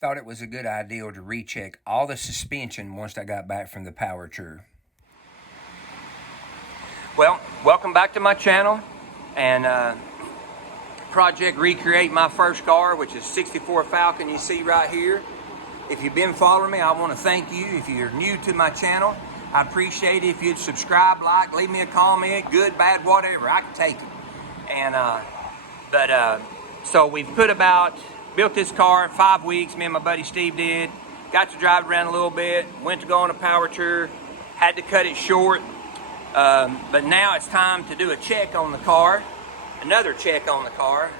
Thought it was a good idea to recheck all the suspension once I got back from the Power Tour. Well, welcome back to my channel and project recreate my first car, which is 64 Falcon you see right here. If you've been following me, I want to thank you. If you're new to my channel, I appreciate it if you'd subscribe, like, leave me a comment, good, bad, whatever. I can take it. And so we've built this car in 5 weeks. Me and my buddy Steve did. Got to drive around a little bit. Went to go on a Power Tour. Had to cut it short. But now it's time to do a check on the car. Another check on the car.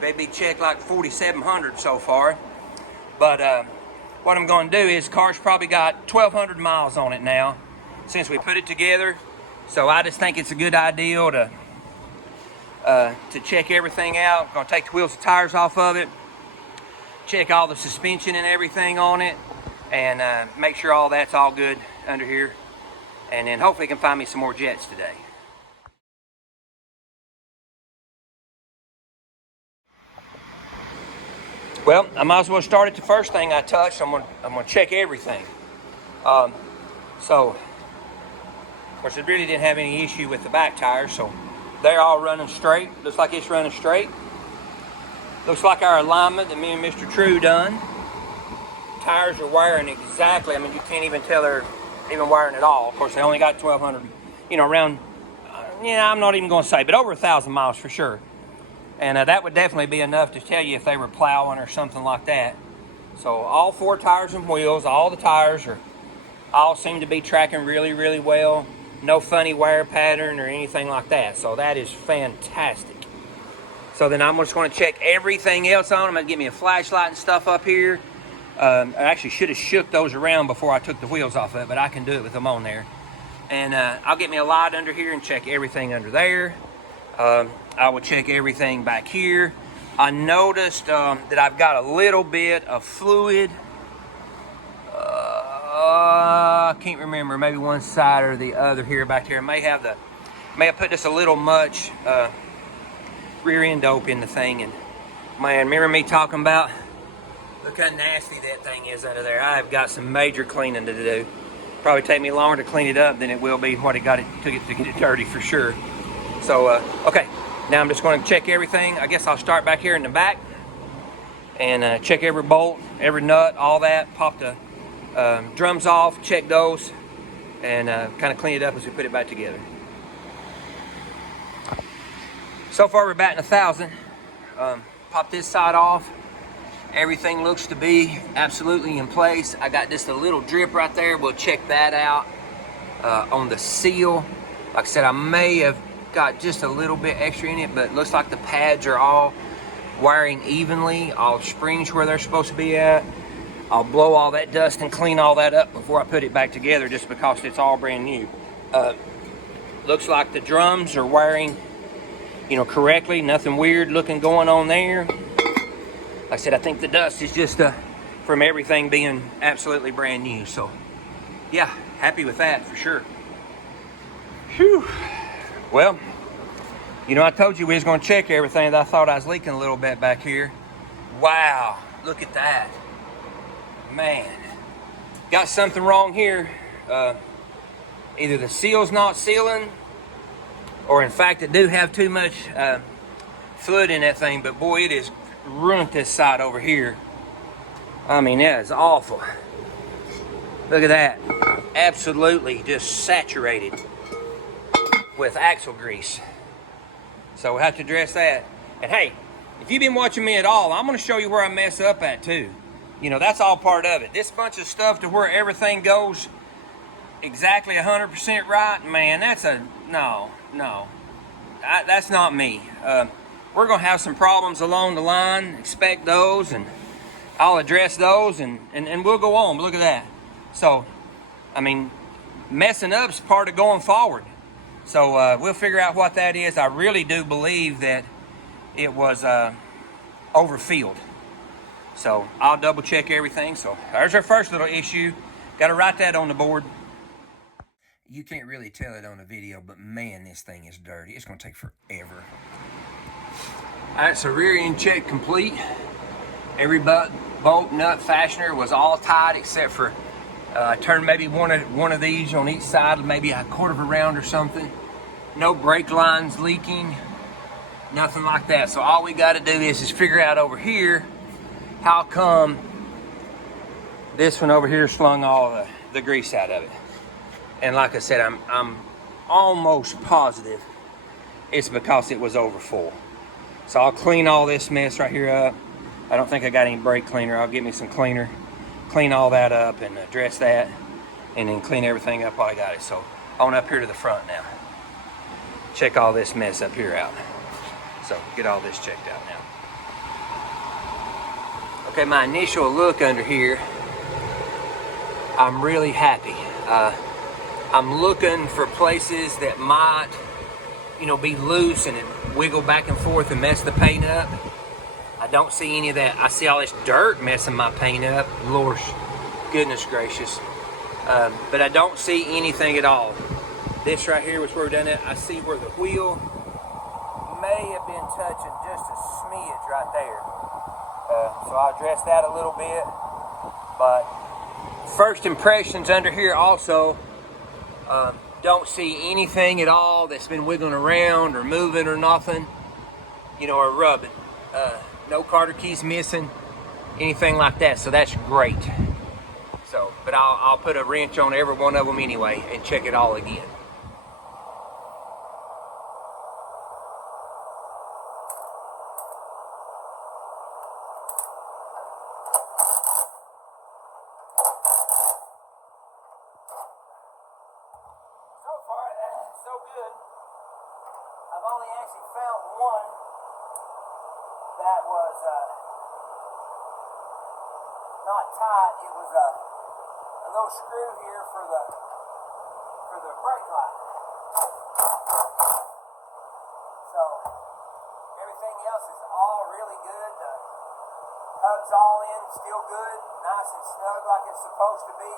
Maybe checked like 4,700 so far. But what I'm going to do is the car's probably got 1,200 miles on it now since we put it together. So I just think it's a good idea to check everything out. I'm going to take the wheels and tires off of it. Check all the suspension and everything on it, and make sure all that's all good under here, and then hopefully can find me some more jets today. Well, I might as well start at the first thing I touched. I'm gonna check everything. So, of course, it really didn't have any issue with the back tires, so they're all running straight. Looks like it's running straight. Looks like our alignment that me and Mr. True done. Tires are wiring exactly. I mean, you can't even tell they're even wiring at all. Of course, they only got 1,200, around, I'm not even going to say, but over 1,000 miles for sure. And that would definitely be enough to tell you if they were plowing or something like that. So all 4 tires and wheels, all the tires all seem to be tracking really, really well. No funny wear pattern or anything like that. So that is fantastic. So then I'm just going to check everything else on them. I'm going to get me a flashlight and stuff up here. I actually should have shook those around before I took the wheels off of it, but I can do it with them on there. And I'll get me a light under here and check everything under there. I will check everything back here. I noticed that I've got a little bit of fluid. I can't remember, maybe one side or the other here back here. May have put just a little much rear end dope in the thing, and man, remember me talking about look how nasty that thing is under there. I've got some major cleaning to do. Probably take me longer to clean it up than it will be what it took it to get it dirty for sure. So okay, now I'm just going to check everything. I guess I'll start back here in the back and check every bolt, every nut, all that. Pop the drums off, check those, and kind of clean it up as we put it back together. So far we're batting 1,000. Pop this side off. Everything looks to be absolutely in place. I got just a little drip right there. We'll check that out. On the seal, like I said, I may have got just a little bit extra in it, but it looks like the pads are all wiring evenly. All springs where they're supposed to be at. I'll blow all that dust and clean all that up before I put it back together, just because it's all brand new. Looks like the drums are wiring correctly. Nothing weird looking going on there. Like I said, I think the dust is just from everything being absolutely brand new. So yeah, happy with that for sure. Whew. Well, I told you we was going to check everything. I thought I was leaking a little bit back here. Wow, look at that. Man, got something wrong here. Either the seal's not sealing, or in fact it do have too much fluid in that thing, but boy, it is ruined this side over here. I mean, that is awful. Look at that. Absolutely just saturated with axle grease. So we'll have to address that. And hey, if you've been watching me at all, I'm going to show you where I mess up at too. That's all part of it. This bunch of stuff to where everything goes exactly 100% right, man, that's no. That's not me. We're going to have some problems along the line. Expect those, and I'll address those, and we'll go on. But look at that. So, I mean, messing up's part of going forward. So we'll figure out what that is. I really do believe that it was overfilled. So I'll double check everything. So there's our first little issue. Got to write that on the board. You can't really tell it on the video, but man, this thing is dirty. It's going to take forever. All right, so rear end check complete. Every bolt nut fastener was all tight except for I turned maybe one of these on each side, maybe a quarter of a round or something. No brake lines leaking, nothing like that. So all we got to do is figure out over here how come this one over here slung all the grease out of it. And like I said, I'm almost positive it's because it was over full. So I'll clean all this mess right here up. I don't think I got any brake cleaner. I'll get me some cleaner, clean all that up and address that, and then clean everything up while I got it. So on up here to the front now. Check all this mess up here out. So get all this checked out now. Okay, my initial look under here, I'm really happy. I'm looking for places that might, you know, be loose and wiggle back and forth and mess the paint up. I don't see any of that. I see all this dirt messing my paint up. Lord, goodness gracious. But I don't see anything at all. This right here was where we done it. I see where the wheel may have been touching just a smidge right there. So I'll address that a little bit. But first impressions under here also, don't see anything at all that's been wiggling around or moving or nothing, you know, or rubbing. No Carter keys missing, anything like that, so that's great. So, but I'll put a wrench on every one of them anyway and check it all again. So far, so good. I've only actually found one that was not tight. It was a little screw here for the brake light. So everything else is all really good. The hub's all in, still good, nice and snug like it's supposed to be.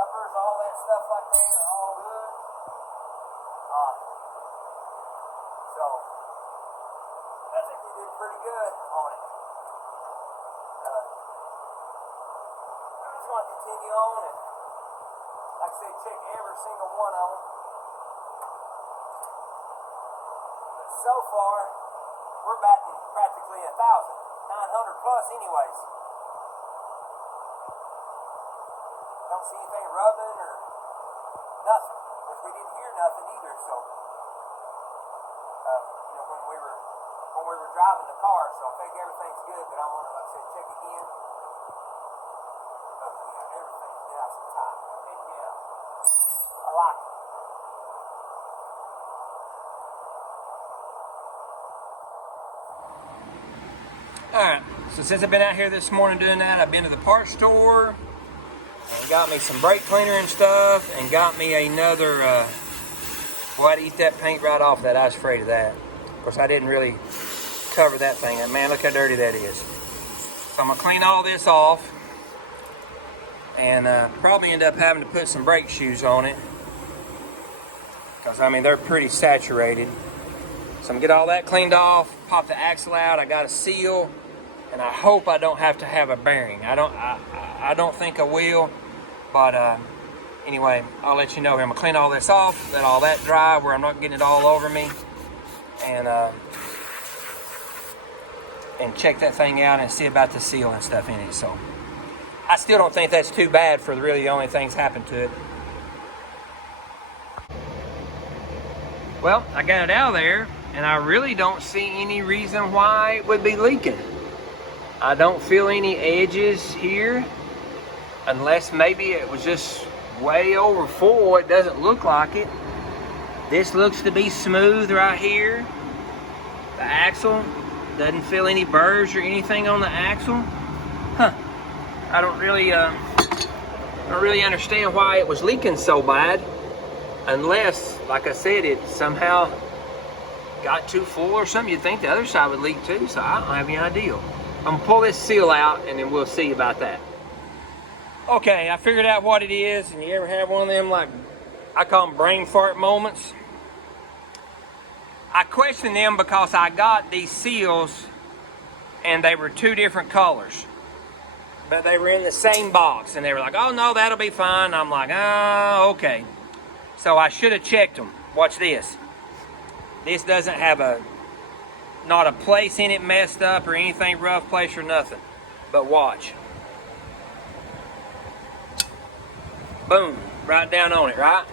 Uppers, all that stuff like that are all good. So I think we did pretty good on it. I just want to continue on and, like I said, check every single one of them. But so far, we're batting practically 1,000, 900 plus anyways. Don't see anything rubbing or nothing. Of course, we didn't hear nothing either, so you know, when we were driving the car, so I think everything's good, but I want to, like I said, check again. Yeah, everything's nice and tight. Yeah, I like it. Alright, so since I've been out here this morning doing that, I've been to the parts store and got me some brake cleaner and stuff, and got me another, boy, I'd eat that paint right off that. I was afraid of that. Of course, I didn't really cover that thing up. Man, look how dirty that is. So I'm gonna clean all this off, and probably end up having to put some brake shoes on it, because I mean, they're pretty saturated. So I'm gonna get all that cleaned off, pop the axle out. I got a seal, and I hope I don't have to have a bearing. I don't think I will, but anyway, I'll let you know here. I'm gonna clean all this off, let all that dry where I'm not getting it all over me, and check that thing out and see about the seal and stuff in it. So I still don't think that's too bad for really the only things happened to it. Well, I got it out of there, and I really don't see any reason why it would be leaking. I don't feel any edges here, unless maybe it was just way over full. It doesn't look like it. This looks to be smooth right here. The axle doesn't feel any burrs or anything on the axle. Huh. I don't really understand why it was leaking so bad, unless, like I said, it somehow got too full or something. You'd think the other side would leak too, so I don't have any idea. I'm gonna pull this seal out and then we'll see about that. Okay, I figured out what it is, and you ever have one of them, like, I call them brain fart moments? I questioned them because I got these seals and they were 2 different colors. But they were in the same box, and they were like, oh no, that'll be fine. I'm like, oh, okay. So I should have checked them. Watch this. This doesn't have not a place in it messed up or anything rough place or nothing. But watch. Boom, right down on it, right?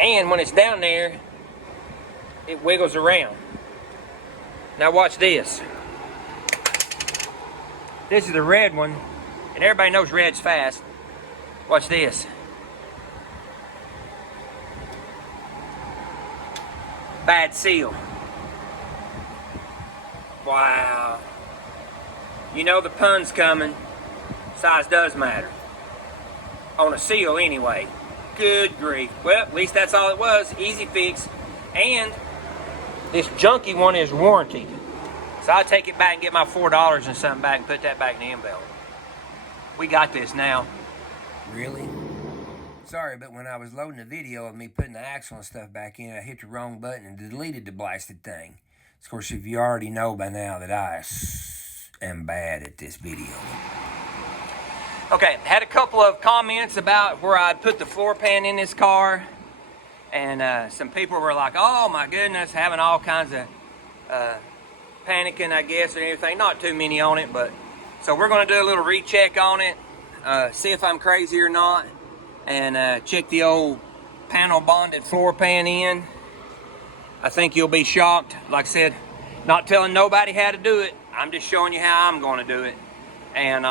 And when it's down there, it wiggles around. Now watch this. This is the red one, and everybody knows red's fast. Watch this. Bad seal. Wow. You know the pun's coming. Size does matter. On a seal anyway. Good grief. Well, at least that's all it was. Easy fix. And this junky one is warranted. So I'll take it back and get my $4 and something back and put that back in the envelope. We got this now. Really? Sorry, but when I was loading the video of me putting the axle and stuff back in, I hit the wrong button and deleted the blasted thing. Of course, if you already know by now that I am bad at this video. Okay, had a couple of comments about where I put the floor pan in this car. And some people were like, oh my goodness, having all kinds of panicking, I guess, and everything. Not too many on it, but so we're going to do a little recheck on it, see if I'm crazy or not, and check the old panel bonded floor pan in. I think you'll be shocked. Like I said, not telling nobody how to do it. I'm just showing you how I'm going to do it. And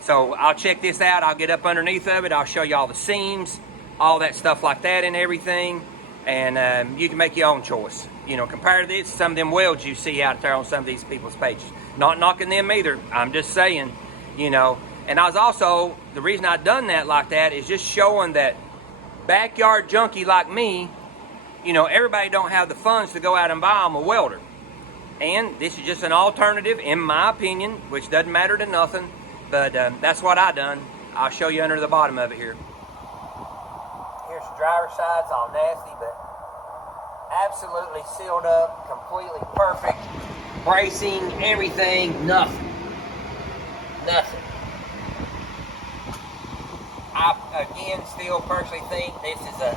so I'll check this out. I'll get up underneath of it. I'll show you all the seams, all that stuff like that and everything. And you can make your own choice. You know, compared to this, some of them welds you see out there on some of these people's pages. Not knocking them either. I'm just saying, you know. And I was also, the reason I done that like that is just showing that backyard junkie like me, you know, everybody don't have the funds to go out and buy them a welder. And this is just an alternative, in my opinion, which doesn't matter to nothing. But that's what I done. I'll show you under the bottom of it here. Here's the driver's side. It's all nasty, but absolutely sealed up, completely perfect. Bracing, everything, nothing. Nothing. I, again, still personally think this is a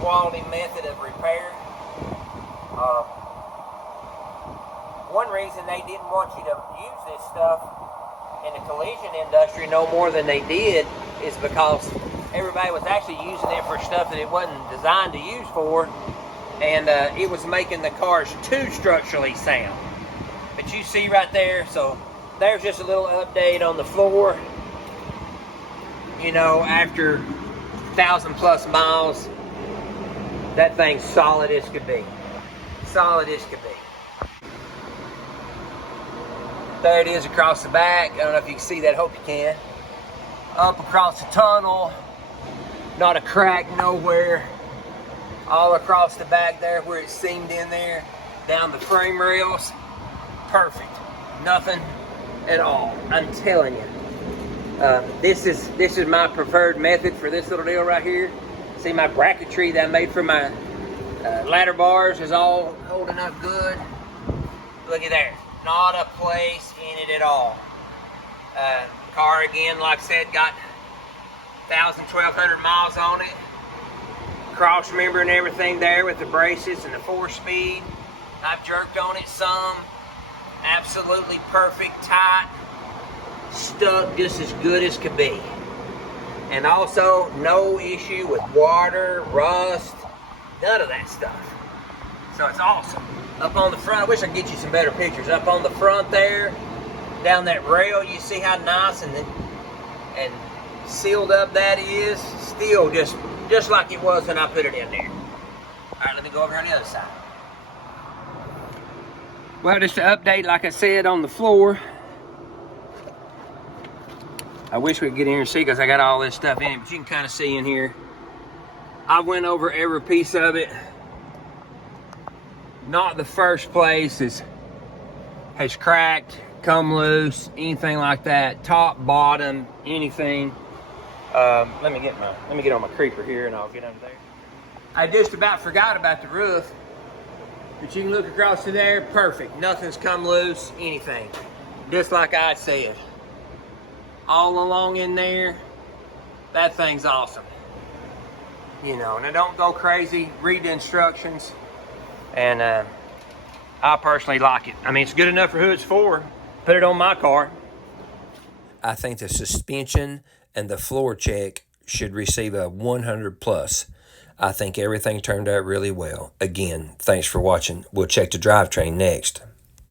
quality method of repair. One reason they didn't want you to use this stuff in the collision industry no more than they did is because everybody was actually using it for stuff that it wasn't designed to use for, and it was making the cars too structurally sound. But you see right there, so there's just a little update on the floor. You know, after 1,000+ miles, that thing's solid as could be. Solid as could be. There it is across the back. I don't know if you can see that. Hope you can. Up across the tunnel. Not a crack nowhere. All across the back there where it seamed in there. Down the frame rails. Perfect. Nothing at all. I'm telling you. This is my preferred method for this little deal right here. See, my bracketry that I made for my ladder bars is all holding up good. Look at there. Not a place in it at all. Car again, like I said, got 1,000, 1,200 miles on it. Cross member and everything there with the braces and the 4-speed. I've jerked on it some. Absolutely perfect, tight. Stuck just as good as could be. And also no issue with water, rust, none of that stuff. So it's awesome. Up on the front, I wish I could get you some better pictures. Up on the front there, down that rail, you see how nice and sealed up that is. Still just like it was when I put it in there. All right, let me go over on the other side. Well, just to update, like I said, on the floor. I wish we could get in here and see because I got all this stuff in it, but you can kind of see in here. I went over every piece of it. Not the first place has cracked, come loose, anything like that. Top, bottom, anything. Let me get on my creeper here and I'll get under there. I just about forgot about the roof. But you can look across to there, perfect. Nothing's come loose, anything. Just like I said. All along in there, that thing's awesome. You know, now don't go crazy, read the instructions. And I personally like it. I mean, it's good enough for who it's for. Put it on my car. I think the suspension and the floor check should receive a 100 plus. I think everything turned out really well. Again, thanks for watching. We'll check the drivetrain next.